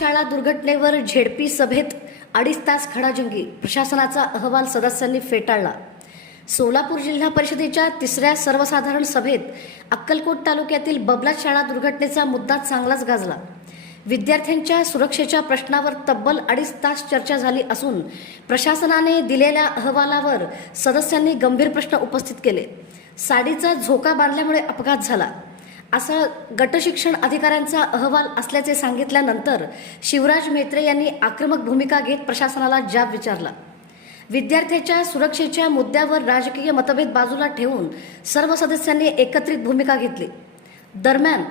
शाळा दुर्घटनेवर झेडपी सभेत 2.5 तास खडाजंगी, प्रशासनाचा अहवाल सदस्यांनी फेटाळला. सोलापूर जिल्हा परिषदेच्या 3ऱ्या सर्वसाधारण सभेत अक्कलकोट तालुक्यातील बबलात शाळा दुर्घटनेचा मुद्दा चांगलाच गाजला. विद्यार्थ्यांच्या सुरक्षेच्या प्रश्नावर तब्बल 2.5 तास चर्चा झाली असून प्रशासनाने दिलेल्या अहवालावर सदस्यांनी गंभीर प्रश्न उपस्थित केले. साडीचा झोका बांधल्यामुळे अपघात झाला असा गटशिक्षण अधिकाऱ्यांचा अहवाल असल्याचे सांगितल्यानंतर शिवराज म्हेत्रे यांनी आक्रमक भूमिका घेत प्रशासनाला जाब विचारला. विद्यार्थ्याच्या सुरक्षेच्या मुद्द्यावर राजकीय मतभेद बाजूला ठेवून सर्व सदस्यांनी एकत्रित भूमिका घेतली. दरम्यान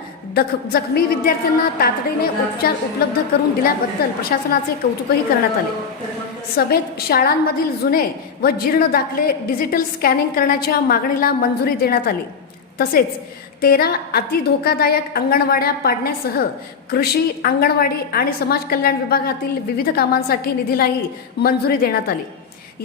जखमी विद्यार्थ्यांना तातडीने उपचार उपलब्ध करून दिल्याबद्दल प्रशासनाचे कौतुकही करण्यात आले. सभेत शाळांमधील जुने व जीर्ण दाखले डिजिटल स्कॅनिंग करण्याच्या मागणीला मंजुरी देण्यात आली. तसेच 13 अतिधोकादायक अंगणवाड्या पाडण्यासह कृषी, अंगणवाडी आणि समाज कल्याण विभागातील विविध कामांसाठी निधीलाही मंजुरी देण्यात आली.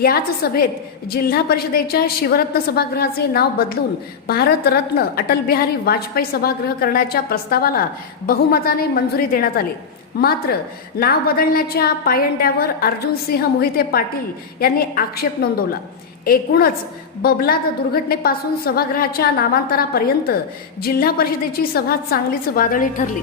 याच सभेत जिल्हा परिषदेच्या शिवरत्न सभागृहाचे नाव बदलून भारतरत्न अटल बिहारी वाजपेयी सभागृह करण्याच्या प्रस्तावाला बहुमताने मंजुरी देण्यात आली. मात्र नाव बदलण्याच्या पायंड्यावर अर्जुनसिंह मोहिते पाटील यांनी आक्षेप नोंदवला. एकूणच बबलात दुर्घटनेपासून सभागृहाच्या नामांतरापर्यंत जिल्हा परिषदेची सभा चांगलीच वादळी ठरली.